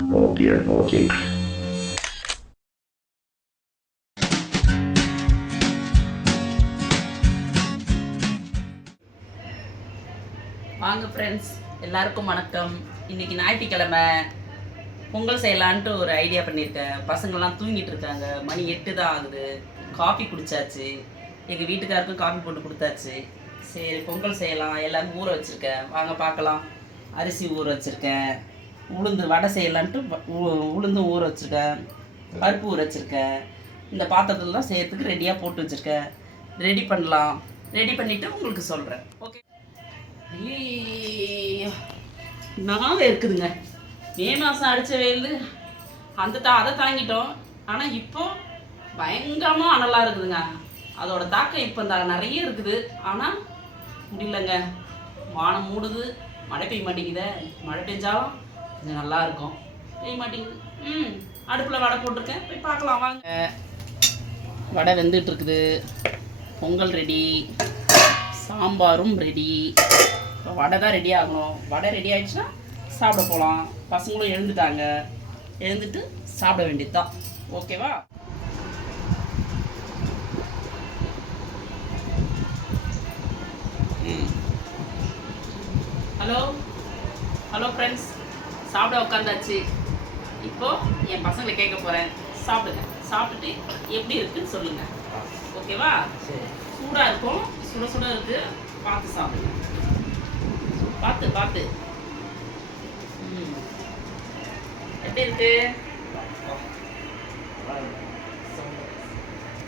Oh dear, okay. வாங்க friends எல்லாருக்கும் வணக்கம். இன்னைக்கு ஞாயிற்றுக்கிழமை. பொங்கல் செய்யலான்ட்டு ஒரு ஐடியா பண்ணியிருக்கேன். பசங்கள்லாம் தூங்கிட்டு இருக்காங்க மணி எட்டு தான் ஆகுது. காஃபி குடிச்சாச்சு. எங்கள் வீட்டுக்காருக்கும் காஃபி போட்டு கொடுத்தாச்சு. சரி பொங்கல் செய்யலாம். எல்லாமே ஊற வச்சுருக்கேன். வாங்க பார்க்கலாம். அரிசி ஊற வச்சுருக்கேன். உளுந்து வடை செய்யலான்ட்டு வ- உ- ஊற வச்சுருக்கேன். பருப்பு ஊற வச்சுருக்கேன். இந்த பாத்திரத்துல தான் செய்யறதுக்கு ரெடியாக போட்டு வச்சுருக்கேன். ரெடி பண்ணலாம். ரெடி பண்ணிவிட்டு உங்களுக்கு சொல்கிறேன் ஓகே ஐயோ நாவே இருக்குதுங்க மே மாதம் அடித்த வெயில். அந்த தா அதை தாங்கிட்டோம். ஆனால் இப்போ பயங்கரமாக அனலாக இருக்குதுங்க. அதோட தாக்கம் இப்போ இந்த நிறைய இருக்குது. ஆனால் முடியலங்க. வானம் மூடுது. மழை பெய்ய மாட்டேங்குதே. மழை பெஞ்சாலும் கொஞ்சம் நல்லா இருக்கும் பெய்ய மாட்டேங்குது ம் அடுப்பில் வடை போட்டிருக்கேன். போய் பார்க்கலாம் வாங்க. வடை வெந்துட்டு இருக்குது பொங்கல் ரெடி சாம்பாரும் ரெடி இப்போ வடை தான் ரெடி ஆகணும். வடை ரெடி ஆயிடுச்சுன்னா சாப்பிட போகலாம் பசங்களும் எழுந்துட்டாங்க. எழுந்துட்டு சாப்பிட வேண்டியது தான் ஓகேவா ஹலோ? ஹலோ ஃப்ரெண்ட்ஸ் சாப்பிட உட்காந்தாச்சு. இப்போ என் பசங்களை கேட்க போகிறேன் சாப்பிடுங்க. சாப்பிட்டுட்டு எப்படி இருக்குன்னு சொல்லுங்கள் ஓகேவா? சூடாக இருக்கும். சுட சுட இருக்கு. பார்த்து சாப்பிடுங்க. பார்த்து பார்த்து. ம். எப்படி இருக்கு?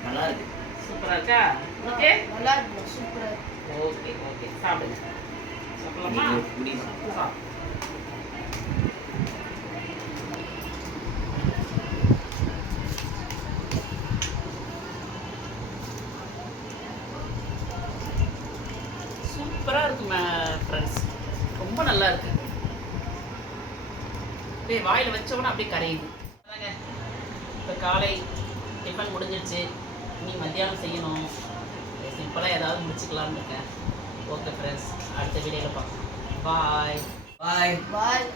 நல்லா இருக்கு சூப்பரா இருக்கா? ஓகே? நல்லா இருக்கும் சூப்பரா ஓகே ஓகே. சாப்பிடுங்க சாப்பிடலாமா. முடியுமா சாப்பிடு. சூப்பராக இருக்குங்க ஃப்ரெண்ட்ஸ் ரொம்ப நல்லா இருக்கு. அப்படியே வாயில் வச்சோன்னா அப்படியே கரையுது. அதாங்க இப்போ காலை டிஃபன் முடிஞ்சிடுச்சு இனி மத்தியானம் செய்யணும். சிம்பிளாக ஏதாவது முடிச்சுக்கலாம்னு இருக்கேன். ஓகே ஃப்ரெண்ட்ஸ் அடுத்த வீடியோவில் பார்க்கலாம். பாய் பாய் பாய்